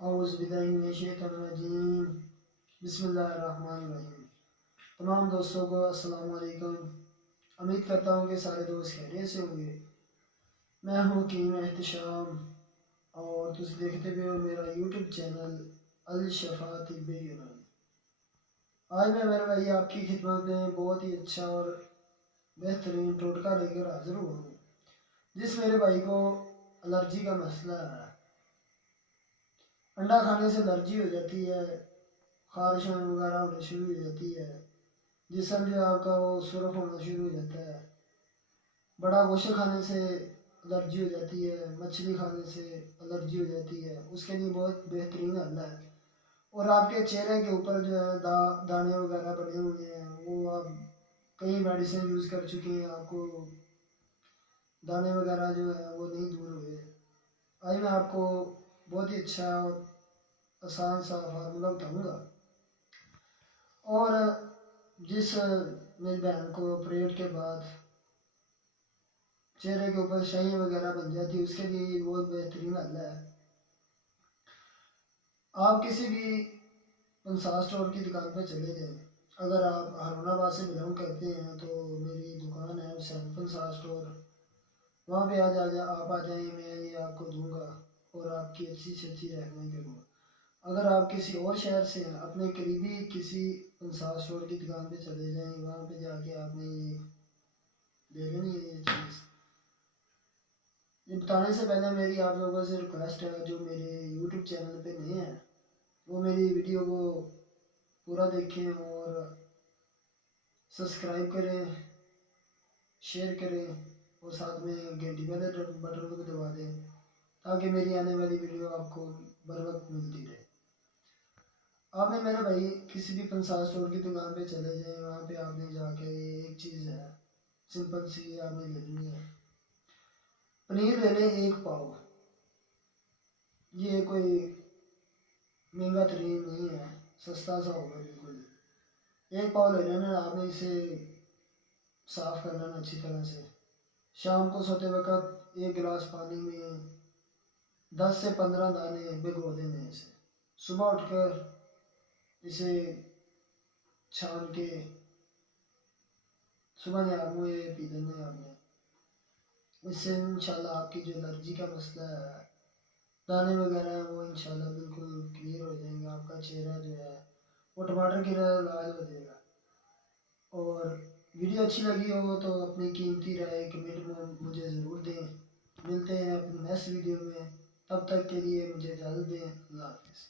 औज़ुबिल्लाहिमिनश्शैतानिर्रजीम बिस्मिल्लाहिर्रहमानिर्रहीम। तमाम दोस्तों को अस्सलाम वालेकुम। उम्मीद करता हूँ कि सारे दोस्त खैरियत से होंगे। मैं हूँ कीम एहतशाम और तुम देखते भी हो मेरा यूट्यूब चैनल अल शफा तिब्बे यूनानी। आज मैं मेरे भाई आपकी खिदमत में बहुत ही अच्छा और बेहतरीन टोटका लेकर हाजिर हुआ हूँ। जिस मेरे भाई को एलर्जी का मसला है, अंडा खाने से एलर्जी हो जाती है, खारिश वगैरह होनी शुरू हो जाती है, जिसम जो आपका वो सुरख होना शुरू हो जाता है, बड़ा गोश्त खाने से एलर्जी हो जाती है, मछली खाने से एलर्जी हो जाती है, उसके लिए बहुत बेहतरीन हल है। और आपके चेहरे के ऊपर जो है दाने वगैरह बने हुए हैं, वो आप कई मेडिसिन यूज़ कर चुके हैं, आपको दाने वगैरह जो है वो नहीं दूर हुए। आज मैं आपको बहुत ही अच्छा और आसान सा फार्मूला बताऊँगा। और जिस मेरी बहन को ऑपरेट के बाद चेहरे के ऊपर शाइयाँ वगैरह बन जाती है, उसके लिए बहुत बेहतरीन हल है। आप किसी भी पंसार स्टोर की दुकान पर चले जाएं। अगर आप हारूनाबाद से बिलोंग करते हैं तो मेरी दुकान है हुसैन पंसार स्टोर, वहाँ पे आप आ जाएं, मैं ये आपको दूंगा और आपकी अच्छी से अच्छी रहनुमाई करूँगा। अगर आप किसी और शहर से हैं, अपने करीबी किसी पंसार स्टोर की दुकान पे चले जाएं, वहाँ पे जाके आपने ये ले लेनी है ये चीज़। ये बताने से पहले मेरी आप लोगों से रिक्वेस्ट है, जो मेरे यूट्यूब चैनल पे नए हैं वो मेरी वीडियो को पूरा देखें और सब्सक्राइब करें, शेयर करें और साथ में घंटी वाले बटन को भी दबा दें, ताकि मेरी आने वाली वीडियो आपको बर वक्त मिलती रहे। आपने मेरे भाई किसी भी पंसार स्टोर की दुकान पे चले जाएं, वहाँ पे आपने जाके ये एक चीज़ है सिंपल सी आपने ले लेनी है। पनीर ले लें 1 पाव। ये कोई महंगा तरीन नहीं है, सस्ता सा होगा बिल्कुल। 1 पाव ले लेना, आपने इसे साफ़ कर लेना अच्छी तरह से। शाम को सोते वक्त 1 गिलास पानी में 10 से 15 दाने भिगो देने इसे। सुबह उठकर इसे छान के सुबह या मुँह पी लेना है आपने। इससे इंशाल्लाह आपकी जो एलर्जी का मसला है, दाने वगैरह है, वो इंशाल्लाह बिल्कुल क्लियर हो जाएंगे। आपका चेहरा जो है वो टमाटर की तरह लाल हो जाएगा। और वीडियो अच्छी लगी हो तो अपनी कीमती राय कमेंट में मुझे ज़रूर दें। मिलते हैं अपनी नेक्स्ट वीडियो में, तब तक के लिए मुझे इजाज़त दें। अल्लाह हाफ़िज़।